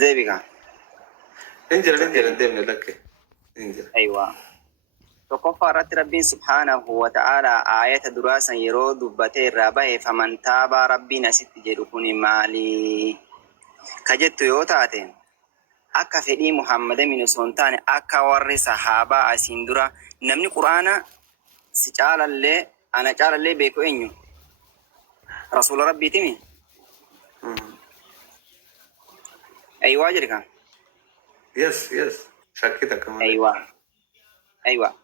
زيبك انجل ديمنا لك انجل. أيوة. فكفرت ربي سبحانه وتعالى آية دراسة يرو دبتي ربه فمن تاب ربي نسيت جلكني مالي كجت يوتاتي أكا فدي محمد من سنتان أكا ور صحابة أسندرا نمني قرآن سجال اللي أنا جال اللي بيكو إنيو رسول ربي تمي أيوة جريكا يس شكيتك كمان. أيوة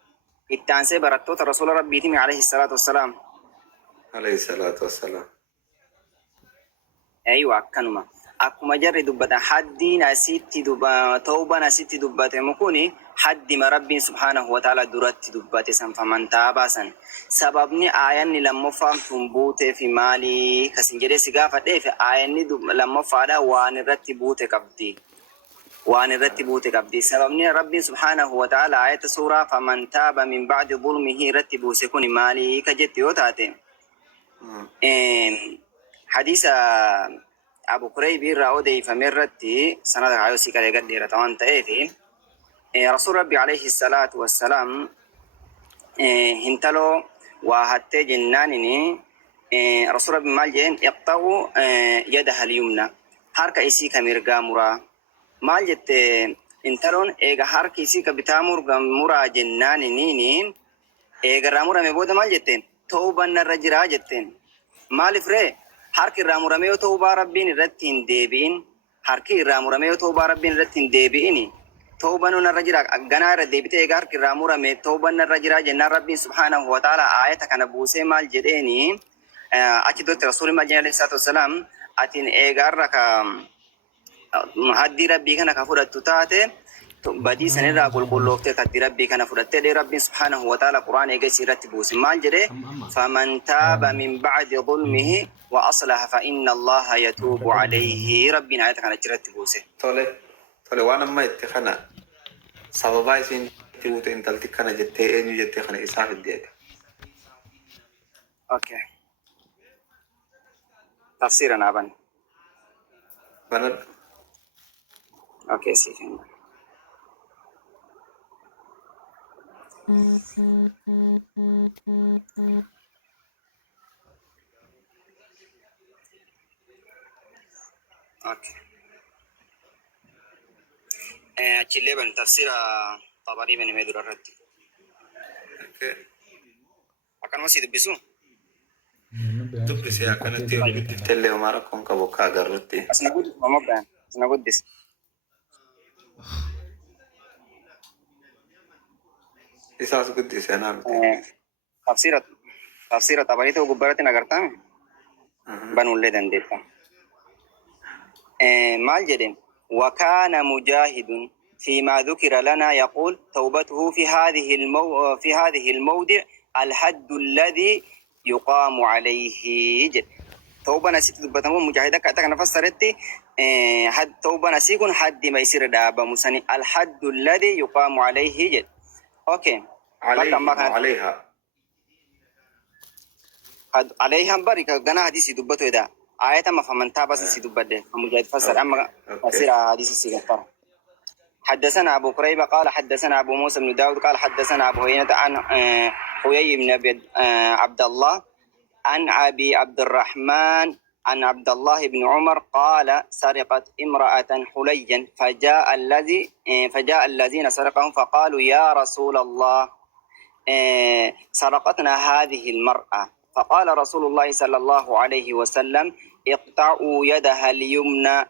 التانسي برتوت رسول ربي تمي عليه الصلاة والسلام. أيوة كنما أكما جري دبتا حدي نسيت دبا توبة نسيت دبتا مكوني حدي ما ربي سبحانه وتعالى درت دبتا سن فمن تابا سن سببني آياني لما فهم تنبوت في مالي كسنجري سقافة دي في آياني لما فادا وان رتبوت قبدي سببني ربي سبحانه وتعالى آية سورة فمن تاب من بعد ظلمه رتبو سكون مالي كجت يوتاتي حديث أبو كريب راودي فمرتي سنة عيوسي كالي قد رتوان تأيفي رسول ربي عليه الصلاة والسلام هنتلو وحتى جنانني رسول ربي مالجين يقطعوا يدها اليمنى حركة إسي كميرغا مرا مالجت انتلون إيغا حركة إسي كبتامر مرا جنانني إيغا رامورا مبودا مالجتين توبا نرجرا جتين مالف ري harki irraa muramee yoo ta'uu rabbiin irratti hin deebi'in harki irraa muramee yoo ta'uu rabbiin irratti hin deebi'in tawbaan narra jira ganaa irra deebitee egaa harki irraa murame tawbaan narra jira jennaan rabbiin subhaanahu wa ta'ala aayata kana buusee maal jedheeni achi dotti rasuuli maal jedhe alayhi salaatu wassalaam atiin eegaa irra ka haddii rabbii kana ka fudhattu taate badii sanirraa qulqullooftee haddii rabbii kana fudhattee dee rabbiin subhaanahu wa ta'ala quraan eegeessi irratti buuse maal jedhe faman taaba min ba'di dhulmihi وأصلح فإن الله يتوب عليه ربنا آية كانت جرت بوسه. تولي وانا ما يتخنا سبباي سين تقول انت تلتكنا جتة إني جتة خنا إسحاق الديك. أوكي. تفسيرنا بن. بند. أوكي سيفين. اوكي اچلي بن تفسير طبري من ميدور الرد اوكي akan masih debbisu dubbisi akkanatti gudditelle umara kon qabu ka garrutti asna guddis mama ban asna guddis isas guddis ana tafsir طبري تو gubbarati nagartan banulle dandetta مال جدًا وكان مجاهد فيما ذكر لنا يقول توبته في هذه الموضع الحد الذي يقام عليه جد توبة نسيت دبتمو مجاهدة كأتك نفسرتي حد توبة نسيكون حد ما يصير دابا مسني الحد الذي يقام عليه جد أوكي عليها بريك جنا حديث دبته ده آية ما فمن تاب سيدبده مجاهد فسر أما فسر حديث السيغفر حدثنا أبو كريبة قال حدثنا أبو موسى بن داود قال حدثنا أبو هينة عن حيي بن عبد الله عن أبي عبد الرحمن عن عبد الله بن عمر قال سرقت امرأة حليا فجاء الذين سرقهم فقالوا يا رسول الله سرقتنا هذه المرأة فقال رسول الله صلى الله عليه وسلم اقطعوا يدها اليمنى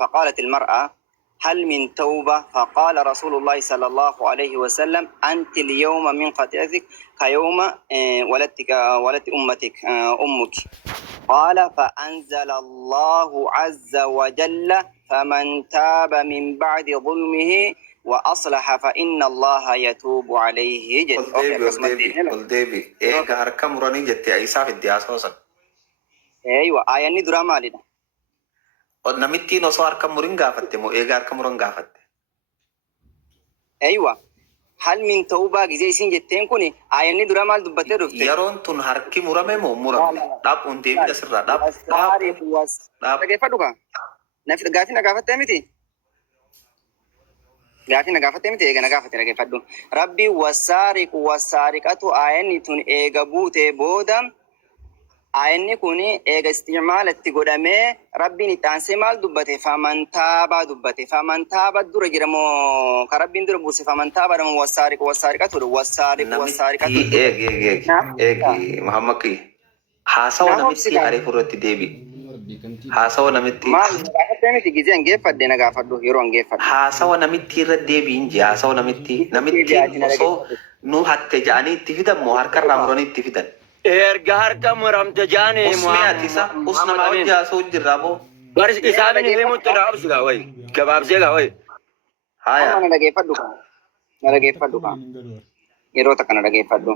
فقالت المرأة هل من توبة فقال رسول الله صلى الله عليه وسلم أنت اليوم من قطيعتك كيوم ولدت أمك قال فأنزل الله عز وجل فمن تاب من بعد ظلمه وأصلح فإن الله يتوب عليه جد. قل ديبي إيه كهركم راني جت عيسى في الدياسوس. أيوة آياني دراما لنا. ونمتي نصار كم مرين قافت مو إيه كهركم مرين قافت. أيوة هل من توبة جزء سين جتين كوني آيني درا مال دبته رفته yeroon tun harki murame moo murame dhaabuun deebiidha sirraa dhaab dhaggeeffadhuka nafti gaafii na gaafattee miti gaafii na gaafattee miti eega na gaafatte dhaggeeffadhu rabbi wasaariqatu aayanni tun eega buutee booda aayanni kun eega isticmaalatti godhamee rabbiin itti aansee maal dubbate famantaabaa dubbate famantaaba dura jiramoo ka rabbiin dura buuse famantaabaa dhamo wasaariqatu wasaariqatu eegi mahammaki haasawa namitti ariif irratti deebi haasawa namitti maal gaafattee miti gizee hangeeffadde na gaafadhu yeroo hangeeffadhu haasawa namitti irra deebi inji haasawa namitti osoo nu hatte ja'anii itti fidan moo harkarraa muranii itti fidan erga harka muramte jaane usmeatisa usnama wajja haasa'u jirraa moo baris isaabin himutti raabsiga way gabaabseega way haya na dhageeffadhu ka yeroo takka na dhageeffadhu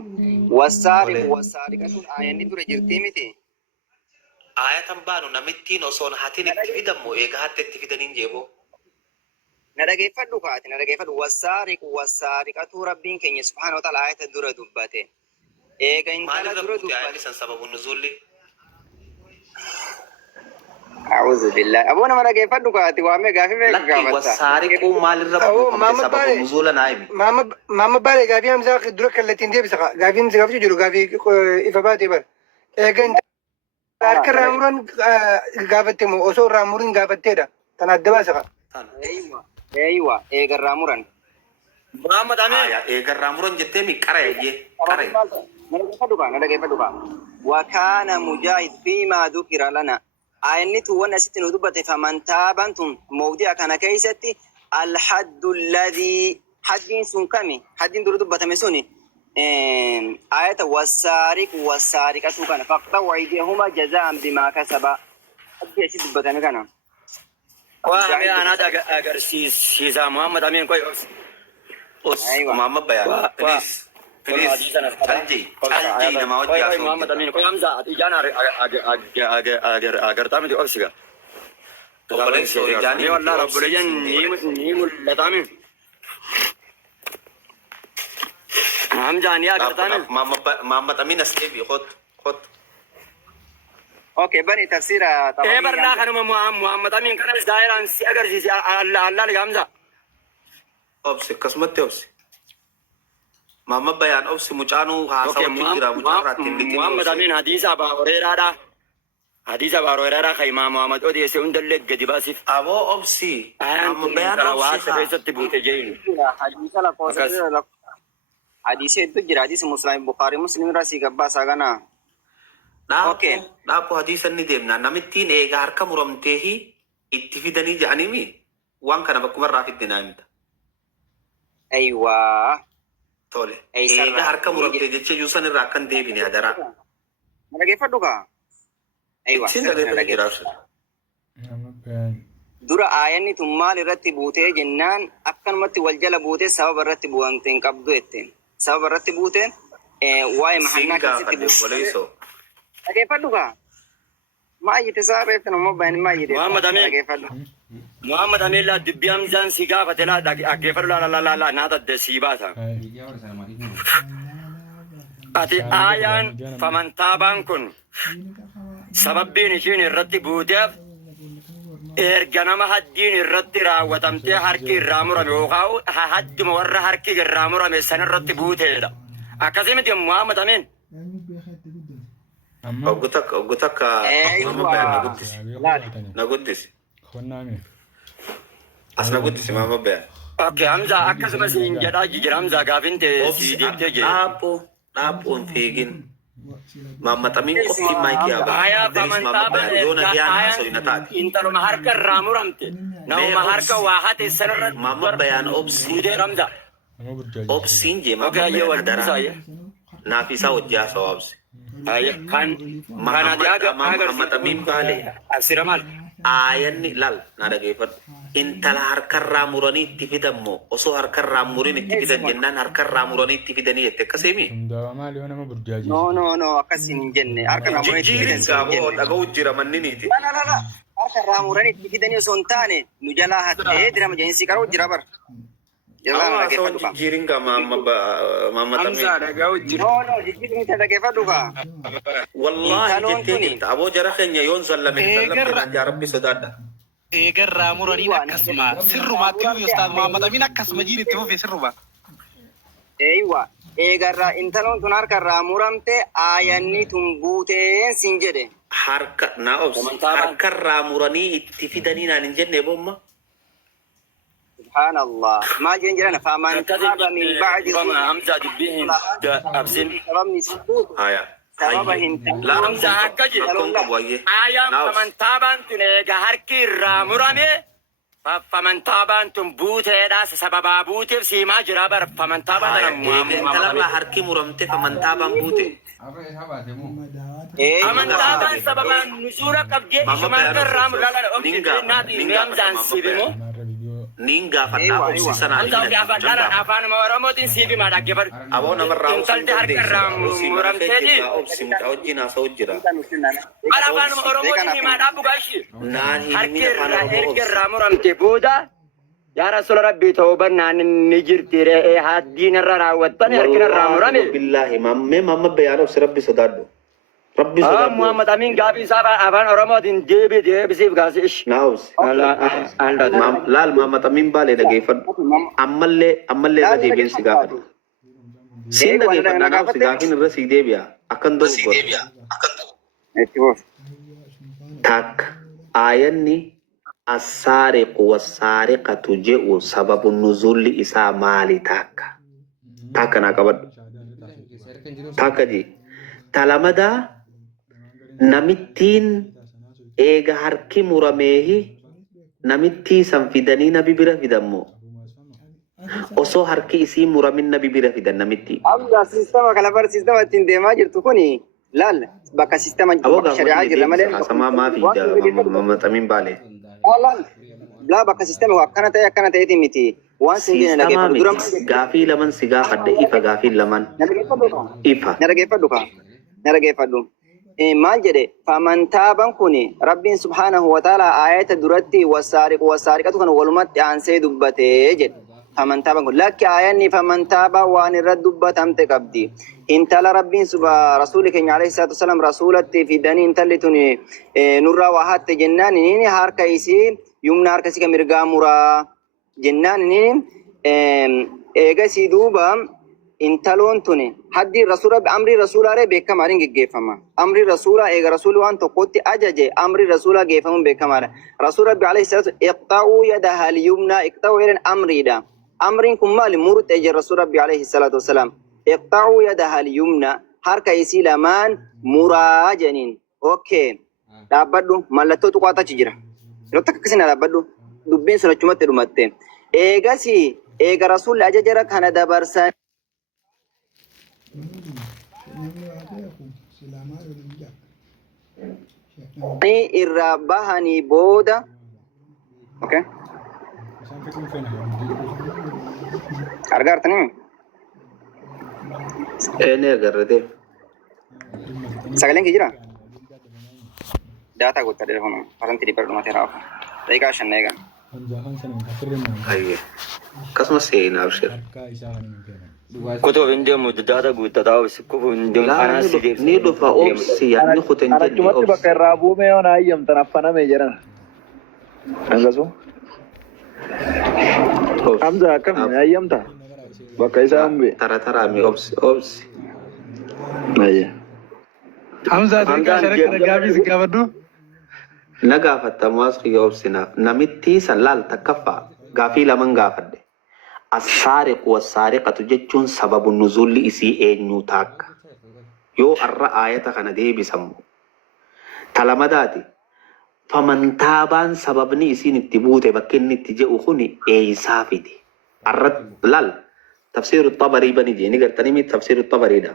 wasaariqatu aayanni dura jirtii miti ayatan baanu namittiin osoon hatin itti fidan moo eega hatte itti fidaniin jeeboo na dhageeffadhu kaati na dhageeffadhu wasaariqatu rabbiin keenya subhaanahu wa ta'ala ayata dura dubbate eega intala dura dubbate ayani san sababu nuzulli a'udhu billahi abuna ma dhageeffadhu kaati waame gaafii meeqa lakki gaafata wasaariquu maalirra buufamte sababu nuzula naayimi Mama bare gaafii hamza dura kallattiin deebisa gaafiin si gaafachuu jiru gaafii ifa baatee bar eega harka raamuran gaafatte moo osoo raamurin gaafatteedha tan adda baasa eeywa eegarraa muran Muhammad Amin haya eegarraa muran jettee mi qarayye qaray na dhageeffadhu ka wakaana mujaahid fiimaa dhukira lana ayanni tun wanni asitti nu dubbate famantaaban tun mawdi'a kana keessatti alhaddu alladhii haddiin sun kami haddiin dura dubbatame suni آية والسارق والسارقة كان فاقطعوا أيديهما جزاء بما كسبا أبي أشد بدنا كنا وأمي أنا أجر سيزا محمد أمين كويس أيوة. محمد بيان بليز تلجي نما وجه محمد أمين كويس أمزا إجانا أجر تامي دي أبسيكا والله رب العالمين نيم لتامين हम जानिए क्या करता है محمد أمين أسلبي خد أوكي بني تفسير إيه برنا خانم محمد أمين كنا إزداير عن أجر جيسي الله لجامزة أبسي قسمتي أبسي محمد بيان أبسي مجانو هاسا وجيرا مجارات محمد أمين حديث أبا هريرة خيمة محمد أودي سيون دلك جدي باسف أبو أبسي محمد بيان أبسي حديث الدجر حديث مسلم بخاري مسلم راسي قباسا غنا اوكي داپو حديث ني ديمنا نمتين ايغا هركا مرمتهي اتفيدني جانيمي وان كان بكم رافد دينامتا ايوه تولي ايغا هركا مرمتهي جچ يوسن راكن ديبني ادرا نلقي فدوكا ايوه dura aayanni tun maal irratti buutee jennaan akkanumatti wal jala buutee sababa irratti bu'amteen qabdu jetteen sababa irratti buutee waa'ee mahannaa keessatti buutee dhageeffadhu kaa maa jite saa reefte nama bayan maa jite dhageeffadhu محمد أمين لا دبي أمزان سيجا فتلا أكيفر لا ناتا دسيباتا أتي آيان فمن تابان كن سبب بينشين الرد بودف إرجعنا هدين الرد را وتمتي هركي رامورا ميوقاو هاد مورا هركي رامورا مسان الرد بوده أكاسيم دي محمد أمين أقولك نقدس أصلا قدس ما بيان أوكي همزة أكاسيم سينجدا جير همزة قافين تسيدي تجي نابو فيجين Mama tamin ko si Mike ya ba? Aya pamanta ba aya so inatati. Intaro mahar ka ramuramte. Na mahar ka wahat isarar. Mama bayan obsi. Ude ramza. Obsin je mama bayan dara. Nafisa wajja so obsi. Aya kan mana dia mama tamin bale. Asiramal. Ayan ni lal nada gefat. Intala harkar ramurani tifidammo. Oso harkar ramurani tifidan jennan harkar ramurani tifidani yette kasemi. No akkasin hin jenne harka ramurani tifidan gabo daga ujjira manniniti. La harka ramurani tifidani osoo hin taane nu jalaa hattee dirama jeensi qaroo jira bar Jalaan Awa so dhaggeeffadhu. jiring ka mama tami. Hamza dhagaa wajjin. No, jijjiirri miti dhaggeeffadhu kaa. Wallahi Intaloon jettee tuni. jirta. Aboo jara keenya yoon sallame sallamte yaa rabbi sodaadha. Eegarraa muraniin akkasuma sirrumaatti uffee Ustaaz Muhammad Amin akkasuma jiiritti uffee sirruma. Eeywa. Eegarraa intaloon tun harkarraa muramte aayanni tun buuteen sin jedhe. Harka naa obsi. Harkarraa muranii itti fidanii naan hin jenne boomma. Subhanallah. Maal jeen jedhan faman taaba min ba'di Hamza dubbiin absin. sababni si buutu. Haya. Sababa hin Laa Hamza akka jedhu. rakkoon qabu wayyee. Ayaan famantaabaan tun eega harki irraa murame famantaabaan tun buuteedhaas sababaa buuteef siimaa jira bara famantaabaa Intalarraa harki muramte famantaabaan buute. famantaabaan sababaan nuzuura qabdee ishumaan irraa mul'atan omti Hamzaan siibimu. Niin gaafadhaa obsi sanaa Hamza gaafadhaan afaan Oromootiin siibimaa dhaggeeffadhu. Aboo namarraa Intalli harka irraa muramteeti. obsi mucaa wajjin haasa'u jira. Ala afaan Oromootiin himaadhaa bugaa ishee. Naan Harki himin afaan irraa Oromoo erga obsi. irraa muramte booda yaa Rasuula Rabbii ta'uu bannaan ni jirti re'ee haddiin irra raawwattan harki irraa murame. Billaahi mammee mamma bayaan obsi rabbi sodaadhu. Rabbi sodaadhu. Muhammad Amin gaafii isaa afaan Oromootiin deebisiif gaasi ishi. Naa obsi. Laal Muhammad Amin baalee dhageeffadhu. Ammallee irra deebiin si gaafadhu. Siin dhageeffadhaa naa obsi gaafiin irra sii deebi'a. Akkan dogoggora. Takka aayanni assaariqu wassaariqatu jedhu sababu nuzulli isaa maali takka? Takka naa qabadhu. Takka jee. Talamadaa namittiin eega harki murameehi namittii san fidanii nabi bira fidammoo osoo harki isii muramin nabi bira fidan namitti. Amma sistema kana bar sistema ittiin deemaa jirtu kuni laal bakka sistema Aboo shari'aa jirra malee. haasamaa maafii maxamiin baalee. Laa bakka sistema akkana ta'eeti miti. Waan sin gene Siistamaa dhageeffadhu dura miti gaafii laman si gaafadhe ifa gaafii laman ifa. na dhageeffadhu. Maal jedhe famantaaban kuni rabbiin subhaanahu wa ta'ala aayata duratti wasaariqatu kan walumatti aansee dubbatee jedhe. Famantaaban kun lakki aayanni famantaaba waan irra dubbatamte qabdi. Intala rabbiin rasuuli keenya alayhi salaatu wasalaam rasuulatti fidanii intalli tun nurraa waa hatte jennaan inni harka isii yumna harka isii kan mirgaa muraa jennaan inni eegasii duuba intaloon tuni haddi rasuula amri rasuulaa beekamaadhaan geggeeffama. Amri rasuulaa eega rasuuli waan tokkotti ajaje amri rasuulaa geeffamuun beekamaadha. Rasuul rabbi alayhi salaatu iqxa'uu yada halyumnaa iqxa'uu jedhan amriidha. Amriin kun maali murtee jira rasuul rabbi alayhi salaatu wasalaam. Iqxa'uu yada halyumnaa harka isii lamaan muraa jeniin. Okay. Dhaabbadhu mallattoo tuqaata achi jira. Yeroo takka akkasina dhaabbadhu dubbiin sun achumatti dhumatte. Eegasii eega rasuulli ajajara kana dabarsan. Irraa bahanii booda okay. Argaartanii Eenee agarrate. sagaleen kee jira daataa goota telefoona parantii dhibba dhumatee raafu daqiiqaa shan eega Hayyee. Akkasumas seenaa abshir. Kutub hin deemu dadaata guuttataa obsi kufu hin deemu anaa si deebisa. Ni dhufa obsi yaadni kutan jenne Achumatti obsi. bakka irraa buumee yoo na hayyamtan affaname jedhan. Akkasuma. Hamza akkam hayyamta? Bakka isaa hin beeku. Tara taraami obsi obsi. Ayya. Hamza xiqqaa shara gaafii si gaafadhu. Na gaafattamu as kiyya obsinaaf namitti san laal takkaffaa gaafii laman gaafadhe. Assaariqu wassaariqatu jechuun sababu nuzulli isii eenyuu taakka. Yoo arra aayata kana deebisamu. Talamadaati. Famantaabaan sababni isiin itti buute bakki inni itti jedhu kuni eeysaa fide. Arra laal tafsiiru xabarii bani jee ni gartanii miti tafsiiru xabariidha.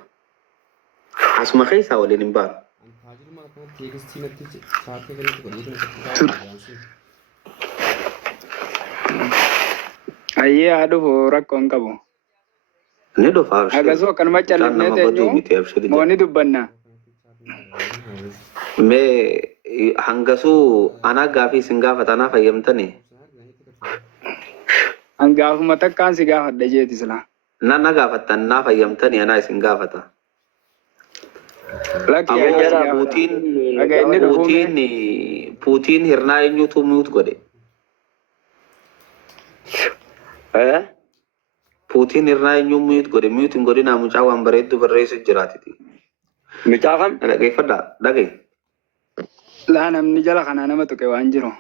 Asuma keessaa waliin hin baanu. Ayyee haa dhufu rakkoon qabu. Ni dhufa abshir. Akkasuma akkanuma callifnee teenyu mooni dubbanna. Mee hangasuu anaa gaafii isin gaafatanii fayyamtanii Gaafuma takkaan si gaafadha jeeti sila. Na gaafatan na fayyamtani ana isin gaafata. Lakki Amo yaa si gaafata. Dhagaa inni dhufume. Putin hirnaa eenyutu mute godhe. Putin hirnaa eenyu mute godhe mute hin godhinaa mucaa waan bareeddu barreessu jiraatiti. Mucaa kam? Dhagee. Laa namni jala kanaa nama tuqe waan jiru.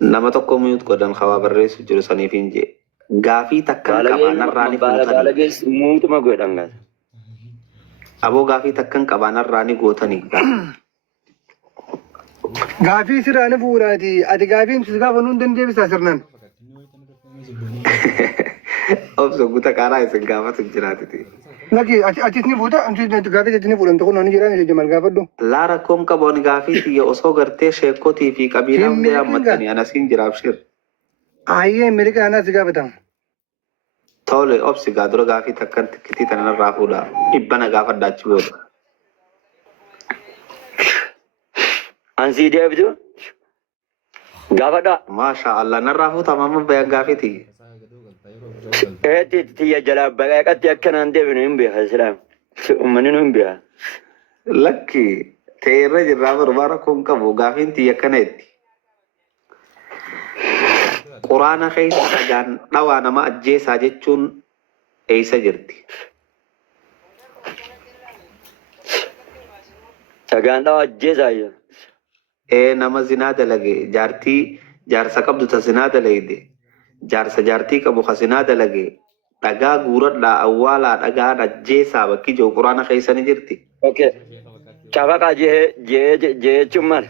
Nama tokko mute godhan hawaa barreessu jiru saniif hin jee. Gaafii takkan qabaanarraa ni gootanii. Baalagees muutuma godhan gaasa. Aboo gaafii takkan qabaanarraa ni gootanii. Gaafii sirraa ni fuudhaati. Ati gaafiin si gaafa nuun dandeebisaa sirnan. Obso guuta karaa isin gaafatu jiraatiti. Laki atis ni fuudha. Gaafii ati ni fuudhamte kun ni jiraan jamal gaafadhu. Laara koom qaboon gaafii xiyya osoo gartee sheekotii fi qabiilaa hundee hammatanii anasiin jiraabshir. Ayyee Ameerikaa anaa si gaafatamu. Tole obsi gaadura gaafii takkan tikkitii tanarraa fuudha. Dhibbana gaafadhaa achi booda. Ansii deebitu? Gaafadhaa? Maasha Allah narraa fuuta mamma bayan gaafiti. Tiyya jalaa baqaqatti akkanaan deebinu hin beeka islaam. Uummanni nu hin beeka. Lakki ta'eerra jirraa barbaada kun qabu gaafiin tiyya akkanatti. Quraana keessa dhagaan dhawaa nama ajjeesaa jechuun eessa jirti? Dhagaan dhawaa ajjeesaa jiru. Nama zinaa dalage jaarsa qabdu ta zinaa dalagde jaartii qabu ka zinaa dalage dhagaa guuradhaa awwaalaa dhagaan ajjeesaa bakki jiru quraana keessa ni jirti. Okay. Cafaqaa jechuun maal?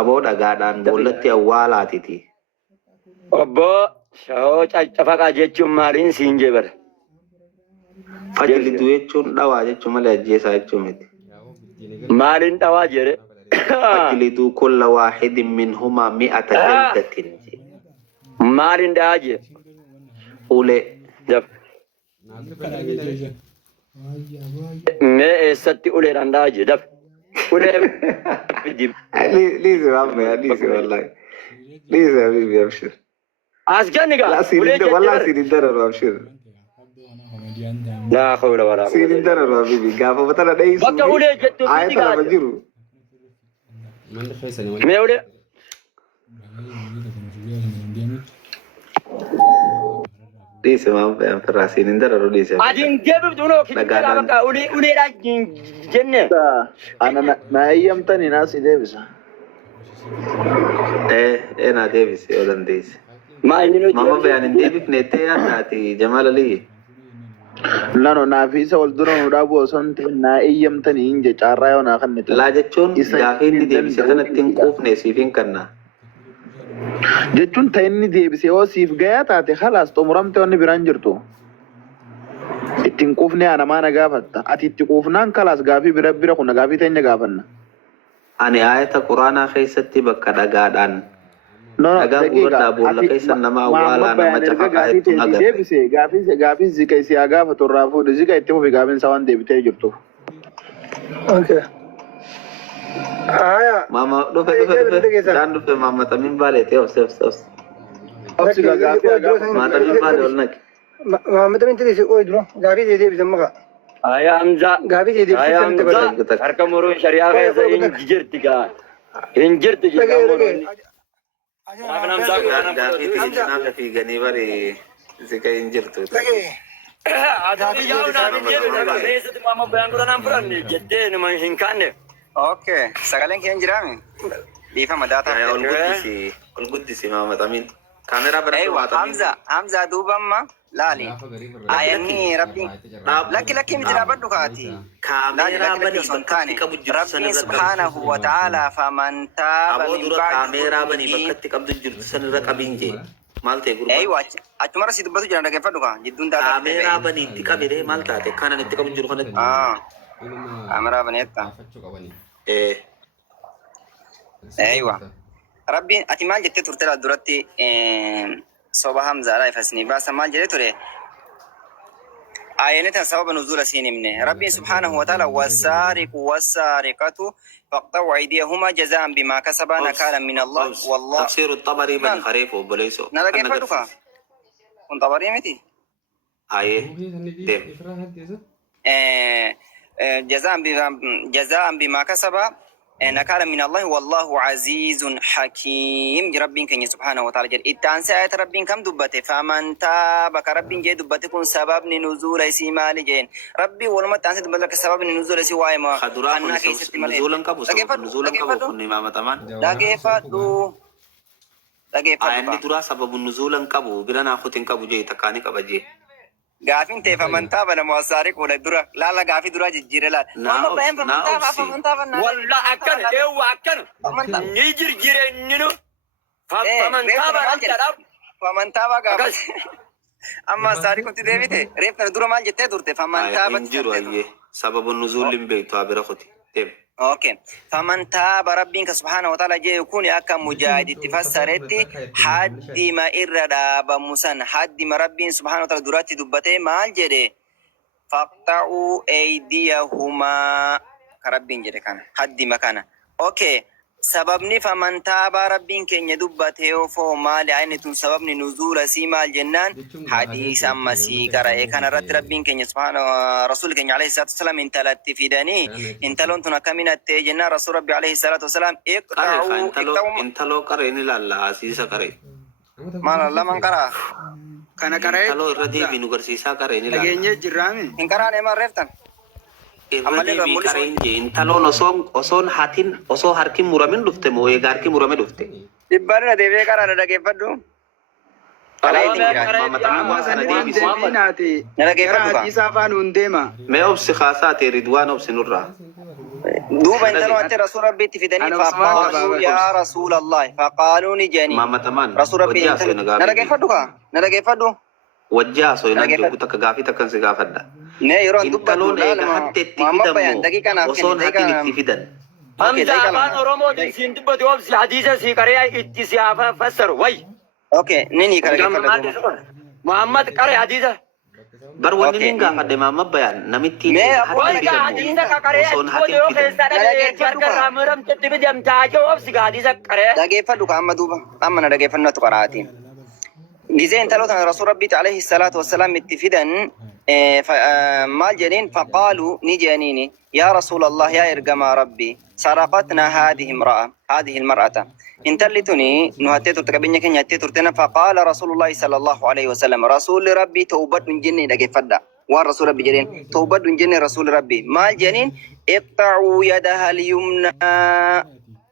Aboo dhagaadhaan boollatti awwaalaatiti. Obbo shahoo cafaqaa jechuun maaliin siin jee bara? Fajilitu jechuun dhawaa jechuun malee ajjeesaa jechuun miti. Maaliin dhawaa jedhe? Fajilitu kulla waahidin minhumaa mi'ata jaldatin. Maaliin dhawaa jedhe? Ulee. Mee eessatti uleedhaan dhawaa jedhe? Lise wallahi. Lise habibi abshir. Asgani ga. Wallahi silindara abshir. La hawla wala quwwata. Silindara habibi gaafa batala dheeyisu. Bakka ulee jettu ayata lama jiru. Mee ulee. Lise maamma yan firraa silindara lise. Adin deebiftu noo kitaba bakka uleedhaan jenne. Ana na eeyyamtani naas deebisa. Na deebise yoo dandeesse. Maa inni nuti. Maamma bayaan hin deebifne ta'e yaadaati Jamaal Aliyyi. Lano naafisa wal dura nu dhaabu osoo hin ta'in na eeyyamtani hin je caarraa yoo naa kannite. Laa jechuun gaafii inni deebise kanatti hin quufne siif hin kanna. Jechuun ta'e inni deebise yoo siif gayaa taate khalaas xumuramte wanni biraan jirtu. Ittiin quufne anamaa na gaafatta. Ati itti quufnaan khalaas gaafii bira kun gaafii teenya gaafanna. Ani ayata quraanaa keessatti bakka dhagaadhaan. Dhagaa guuradhaa boolla keessa nama awwaalaa nama cafaqaa jettuun agarre. Gaafii zika isii haa gaafatu irraa fuudhe zika itti fufi gaafiin isaa waan deebitee jirtu. Mama dhufe daan dhufe mama tamiin baaleete obse. Obsi gaafii haa gaafatu. Maatamiin baale ol naqe. Muhammad Amin tadi oi dulu gafi jadi bisa maka. Ayah Hamza. Gafi jadi bisa Ayah Hamza. Harka murun syariah kaisa injir tiga. Injir tiga murun. Apa Hamza? Gafi tiga nama fiiganii bari zika injirtu. Ada jauh nak injir. Biasa tu mama bayang kurang nampuran ni. Jadi nama hingkan ni. Okay, sagaleen kee hin jiraami? Dhiifama daataa. Ol guddisi Muhammad Amin. Kamera Hamza, Hamza duuba amma laali. Ayanni rabbiin lakki miti dhaabadhu kaati. Kamera bani bakkatti qabu jirtu Rabbiin subhaanahu wa ta'ala faman taaba aboo min dura ba'di kamera bani bakkatti qabdu jirtu sanirra qabiin jee. Maal ta'e gurba? Eeywa achumara si dubbatu jiran dhaggeeffadhu kaa jidduun daataa. Kamera bani itti qabire maal taate kanan itti qabu jiru kanatti. Kamera bani etta. Eeywa. Rabbiin ati maal jettee turte laa duratti soba Hamzaadhaa ifasnii baasa maal jedhee ture آية سبب نزول سين ربي سبحانه وتعالى والسارق والسارقة فاقطعوا أيديهما جزاء بما كسبا نكالا من الله والله. تفسير الطبري بن خريف وبليسو نلا كيف دوكا كنت طبري متي آية ديم جزاء بما كسبا نكالا من الله والله عزيز حكيم. ربين كن سبحانه وتعالى جل إتانس آية ربين كم دبته فمن تاب كربين جي دبته كن سبب نزول اسم مال جين ربي ولما تانس دبته سبب نزول اسم وايما خدرا نزولا كبو نزولا كبو كن إمام تمان لا كيف دو لا كيف آية ندرا سبب نزولا كبو بلنا خوتين كبو جي تكاني كبجي غافين تي فمن تاب انا موسارك ولا درا لا غافي درا جيره لا ما بهم فمن تاب والله أكن إيه أكن نيجر جيرنينو فمن تاب فمن تاب غاف اما ساري كنت ديبيته ريف درا مال جته درته فمن تاب انجروا أيه سبب النزول لمبيت وابر خوتي ديم اوكي فمن تاب ربك سبحانه وتعالى جي يكون اكا مجاهد تفسرتي حد ما إردا بمسن حد ما ربي سبحانه وتعالى دراتي دبته مال جده فاقطعوا ايديهما كربين جده كان حد ما كان اوكي سببني فمن تاب ربين كن دبته وفو مال عينتون سببني نزول سيما الجنان حديث اما سي قرأ كان رد ربين كن سبحانه رسول كن عليه الصلاة والسلام انت لتفيدني انت لون تنكمين التجنة رسول ربي عليه الصلاة والسلام اقطعوا انت لو قرأني لا عزيزة قرأ ما الله من قرأ Kana karee انت لو الردي بنغرسيسا قرأني لا dhageenya jirraami. ان قرأ ما رفتن الردي بقرأين جي انت لو نصون حاتين وصو هاركي مرامين دفته مو يغاركي مرامين دفته إبارة ديبه قرأ ندقفدو Amma sanadii deebiinaati. Gara hadiisa afaan hundeema. ما أبسي خاصاتي رضوان أبسي نورا دوبا انت لو انت رسول ربي تفيدني أنا فقالوا عثمان يا رسول الله فقالوا نجاني ماما تمان رسول ربي وجاه انت سوي نرى كيفدو وجاه سوي نجو تك غافي تكن سغافدا نه يرون دوبا انتلون لا ايغا ما حتى ما بيان تفيدمو دقيقة انا وصون حتى تفيدن أمزا أفان أورومو دين سندبة دوبس حديثة سيكاريا اتسيافا فسر وي اوكي نيني كرا كيفدو محمد قرأ حديثة بر ونين غافد ماما بيان نمتي ويقا حديثة كاريا توديو خيسانا جرقر رامرم تتبديم تاجو أفسي حديثة قرأ دقيقة كاما دوبا اما ندقيقة نتو قراتي جزين تلوتنا رسول ربي عليه الصلاة والسلام اتفدا مال جنين فقالوا نجانيني يا رسول الله يا إرقم ربي سرقتنا هذه المرأة انت اللي تني نهتيتو تكبينيك نهتيتو تنا فقال رسول الله صلى الله عليه وسلم رسول ربي توبت من جني لقي فدا والرسول ربي جنين توبت من جني رسول ربي مال جنين اقطعوا يدها اليمنى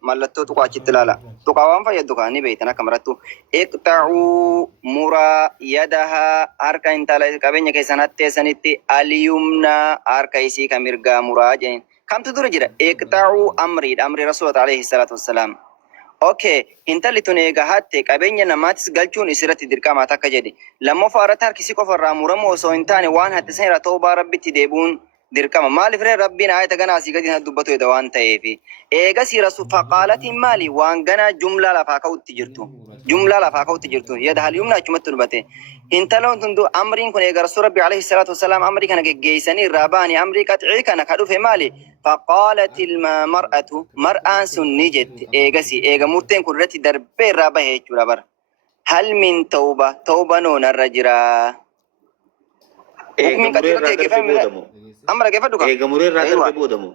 مالتو تقاچت لالا تقاوام فيدك اني بيتنا كمرتو اقطعوا مرا يدها اركا انت كبينيك سنتي سنتي اليمنى اركا يسي كمرغا مرا جنين كم تدرجر اقطعوا امر رسول الله عليه الصلاه والسلام اوكي انت اللي تنيغا حتى قبينيا نماتس غلچون اسرت درقما تكجدي لما فارتار كسي كفر مرمو سو انتاني وان حتى سيرا توبا ربي تديبون درقما مال فر ربنا ايت غنا سيغدي دبتو دوان تيفي ايغا سي رسول فقالت مالي وان غنا جمله لفاكو تجرتو يد هل يمنا چمت نبته انت لو تندو امرين كن ايغا رسول ربي عليه الصلاه والسلام امري كان جيسني راباني امري قطعي كان كدو في مالي فقالت المرأة مرأة سنجت ايغا مرتين كن رتي دربي رابا هيچو ربر هل من توبة نون الرجرا ايغا مرير رادر بودمو امر كيف دوكا ايغا مرير رادر بودمو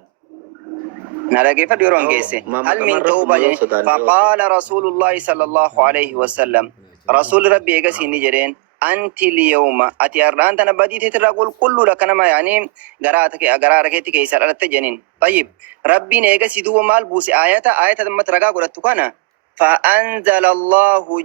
نرى كيف ديرون كيسه هل من توبة فقال رسول الله صلى الله عليه وسلم رسول ربي ايغا سيني جرين انت اليوم اتي ارانت انا بديت تقول كل لك انا ما يعني غراتك كيس على جنين طيب ربي نيغا سيدو مال بوس ايه لما ترغا قلت كنا فانزل الله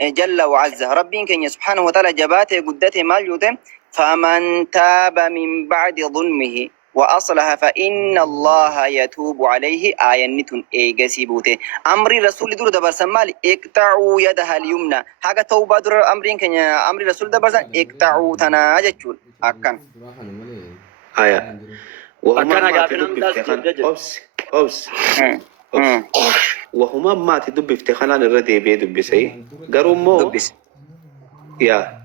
جل وعز ربي كان سبحانه وتعالى جباته قدته مال يوته فمن تاب من بعد ظلمه وأصلها فإن الله يتوب عليه آية إيجاسي بوته أمر رسول دور دبر سمال اقطعوا يدها اليمنى حاجة توبة دور أمرين كنيا أمر رسول دبر سمال اقطعوا تناجتشول أكن آية وهما ما تدب افتخان أبس وهما ما تدب افتخانان الردي بيدب بسي قروا مو يا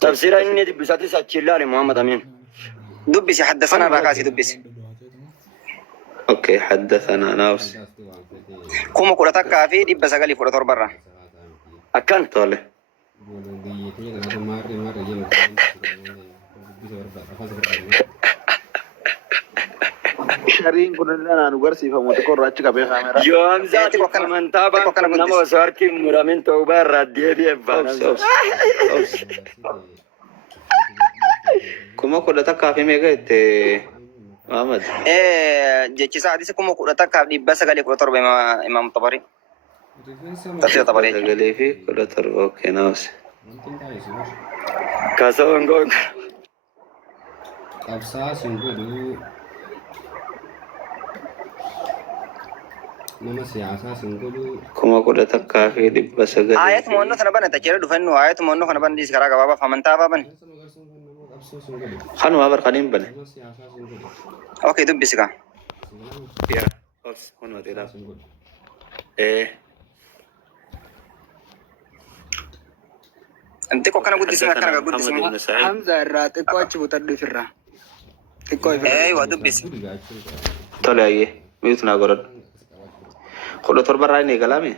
تفسير إني بساتي ساتشيلاني محمد أمين. دبسي حدثنا الركاسي دبسي. اوكي حدثنا ناوس كوما كولا تكا في دي بس قالي فولا برا. أكن. طالع Shariin kun illee naan garsiifamu xiqqoo irraachi qabee kaameraa. يوم ذاتي من تابع نما وسارتي مرامين توبة رديه دي اوبس اوبس كما كل تكافي ميغا محمد جيتشي ساعدي كوما كولا تكا دي بس قالي فولا تربة إمام طبري. تفسير طبري. قالي في كل تربة اوكي ناوس كاسون غون. Qabsaa sun godhu nama siyaasaa sun godhu كما كل تكافي دي بس قالي آيات مونو ثنا تجري دفنو آيات مونو خنا بن ديس كرا كبابا فمن تابا بن. qabsoo sun godhu خانو عبر قديم بني nama siyaasaa sun godhu أوكي دبسي كا. يا اوبس هون ما تلعب sun godhu ايه أنت كو كنا قد سمع كنا قد محمد سمع. بن سعيد حمزة الرات إكواتش بتردو في الرا إكواتش أيوة دبسي. طالع ايه ميوتنا قرد كل تربة رايني كلامي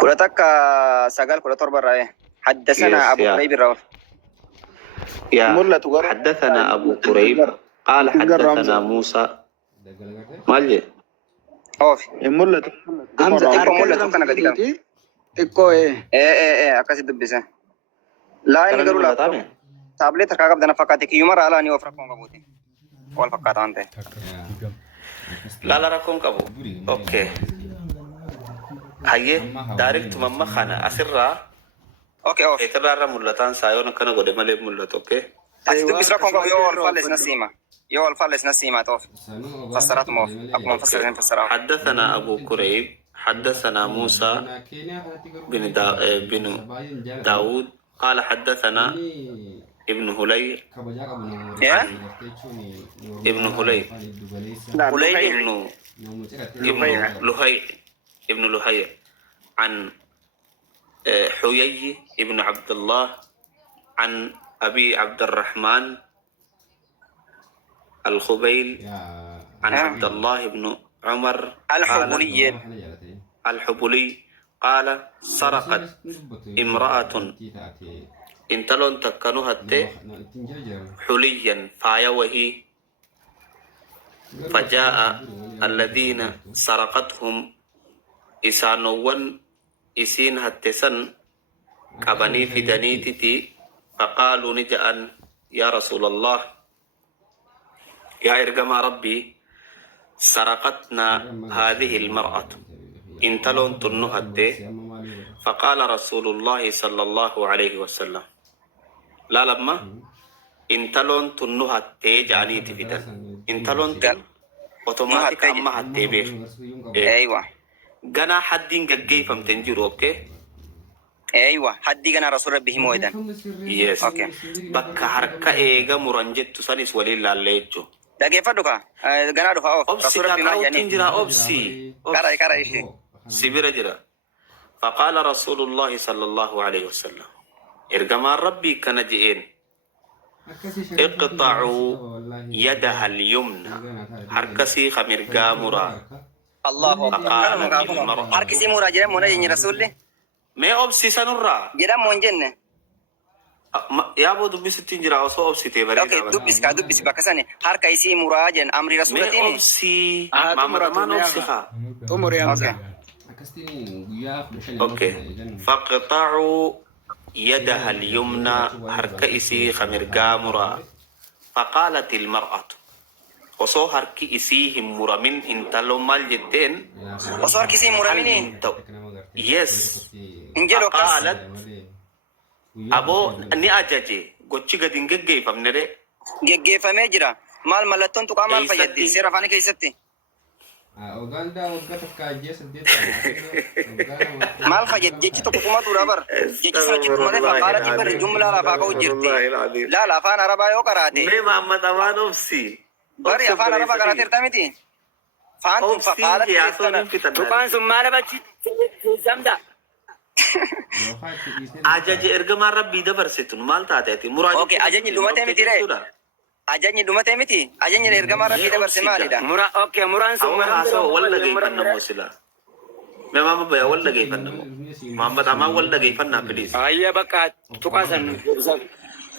كولا تكا سجال كولا برا. حدثنا Yes, أبو yeah. قريب الروف. يا ملا تقرأ. حدثنا أبو قريب قال حدثنا موسى مالجي أوف. Mulla حمزة إكو مولا أركان تكنا قد كلام. إكو إيه إيه أكاسي دبسي. لا إني قالوا لا. تابلت تكا قبضنا فكاتك يومر على أني وفرقون قبوتي. وال فكات أنت. لا لا ركون كابو اوكي هاي دايركت ماما خانا اسرا أوكي أوف. اترارا ملتان سايون كنا غودي مالي ملت اوكي أسي دبسي ركون قبو يو الفالس نسيمة. يو الفالس نسيمة توف. فسرت موف. أكو مفسرين فسروا. حدثنا أبو كريب حدثنا موسى بن داود قال حدثنا ابن هلي يا. ابن هلي ابن لهي عن حيي ابن عبد الله عن أبي عبد الرحمن الخبيل عن عبد الله بن عمر الحبلي قال سرقت امرأة انتلون تكنوها حليا فايوه فجاء الذين سرقتهم إسانوان إسين هتسن كبني في دنيتي فقالوا نجأ يا رسول الله يا إرجم ربي سرقتنا هذه المرأة انتلون تنهد فقال رسول الله صلى الله عليه وسلم لا لما انتلون تنهد جاني تفيدن انتلون تل اوتوماتيك اما حتى بيخ أيوة. غنا حدين جاي فهمتن جيرو اوكي أيوة. حدي كنا رسول ربه مويدا. يس اوكي. بك حركه ايغا مرنجت تسانيس ولي لاليجو دقيقة فدوكا. كنا دفع أوف. اوبسي رسول ربه ما كاو يعني. تنجرا اوبسي كارا إيشي. سبيرا جرا فقال رسول الله صلى الله عليه وسلم ارجما ربي كان جئين اقطعوا يدها اليمنى حركسي خمرقا مرا الله فقال أكبر. حركسي مراجعة مناجي رسول الله. ما اوبسي سنرا جدا من جنة. يا ابو دبي ستين جرا اوسو اوبسي تبري اوكي دبس بكساني حركسي مراجعة امر رسول ما الله. اوبسي ما اوبسي خا عمر يا حمزة اوكي فقطعوا يدها اليمنى حركئسي خمرقا مرا فقالت المرأة وصو حركئسيهم مرمين انتلو مال جدين وصور كيسي مراميني. يس انجلو قص. فقالت أبو أني أجاجي قوتشي قد انجي فمنري جيجي فمجرا. مال ملتون تقع مال فجدي. سيرا فاني كيستي. مال فجد جيتي تقوم تورابر. جيتي سرچ كمده فقالت بر جملة لا فاقو جرتي. لا لا فان عربا يو كراتي. مي محمد أمان أوبسي بر يا فان عربا كراتي رتامتي. فان تم فقالت يا سوني في Bukan semara baci zamda. Ajaja ergamaan rabbii dabarsetun maal taateeti? Okey, ajajni dhumate miti re. Ajajni dhumate miti. Ajajni ergamaa rabbii dabarse maalidha? Okey, muraan sun Awwa haasoo wal dhageeffannamoo silaa. Mee maama baya wal dhageeffannamoo. Maamma dhamaa wal dhageeffannaa please. Ayya bakka tuqaasan.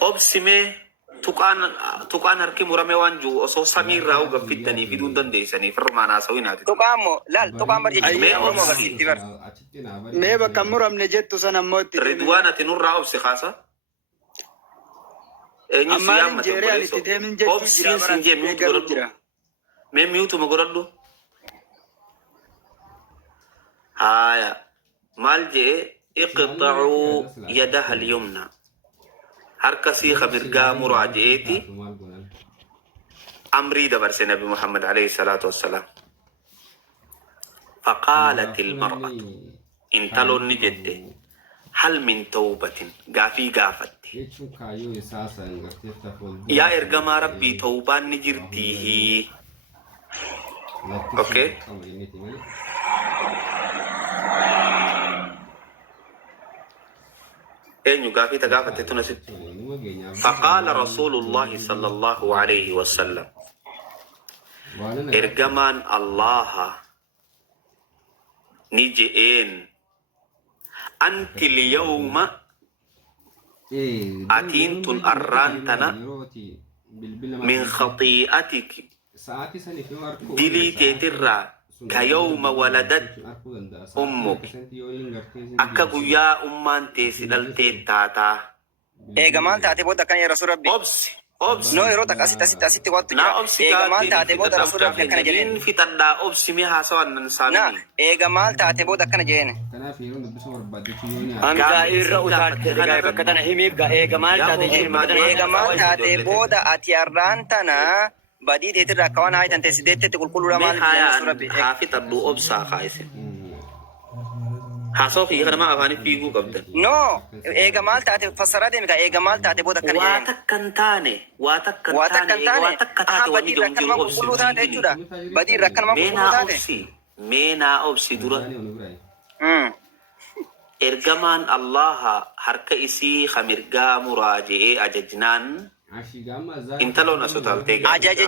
Obsimee tuqaan harki muramee waan jiru osoo samiirraa gaffittanii fiduun dandeessanii firmaan haasawin haati. Tuqaammoo laal tuqaan barjechuun oromoo agarsiisti bar. Mee bakka muramne jettu san ammoo itti. Ridwaan ati nurraa obsi kaasa. Eenyu si Ammaan yaammata injeeree ani itti deemin jechuu obsiin jira sin jee miyuutu godhadhu. Mee miyuutuma godhadhu. Haaya maal jee iqxacuu yadaha alyumna. Harka siiqa mirgaa muraa je'eeti amrii dabarse nabi Muhammad alayhi salaatu wassalaam. Faqaalat ilmar'atu intaloonni jette hal min tawbatin gaafii gaafatte. Yaa ergamaa rabbii tawbaan ni jirtiihi. Okay. Eenyu gaafii ta gaafatte tun asitti. Faqaala rasuulullaahi sallallahu alayhi wasallam. Ergamaan Allaha ni je'een anti liyawma atiin tun arraan tana min khati'atiki dilii teetirraa ka yawma waladat ummuk akka guyyaa ummaan teessi dhaltee taataa. Eega maal taate booda akkana yaa rasuul rabbi. Obsi obsi No yeroo takka asitti wattu naa jira. obsi Eega maal taate booda rasuul rabbi akkana jedheen. fixadhaa obsi mee haasawan nan Na saamini. eega maal taate booda akkana jedheen. Hamza irra utaarte gaa bakka tana himiif gaa eega maal taate jedhin bakka tana. Eega maal taate booda ati arraan tana badii teetirraa akka waan haayitan teessi deettetti qulqulluudha Mee maal jedheen rasuul haayaan rabbi. haa fixadhu obsaa kaayise. Haasoo kiyya kana maa afaaniif fiiguu qabdan. No eega maal taate fassaraa deemi kaa eega maal taate booda akkana Waa jedheen. takka hin taane waa takka Waa hin takka hin taane taane. waa takka Aha taate wanni badii irra jiru akkanumaan qulqulluu taate jechuudha. Badii irra akkanumaan Mee qulqulluu naa taate. obsi mee naa obsi dura. Ergamaan Allaha harka isii hamirgaa muraa je'ee ajajnaan intaloon as utaaltee Ajaja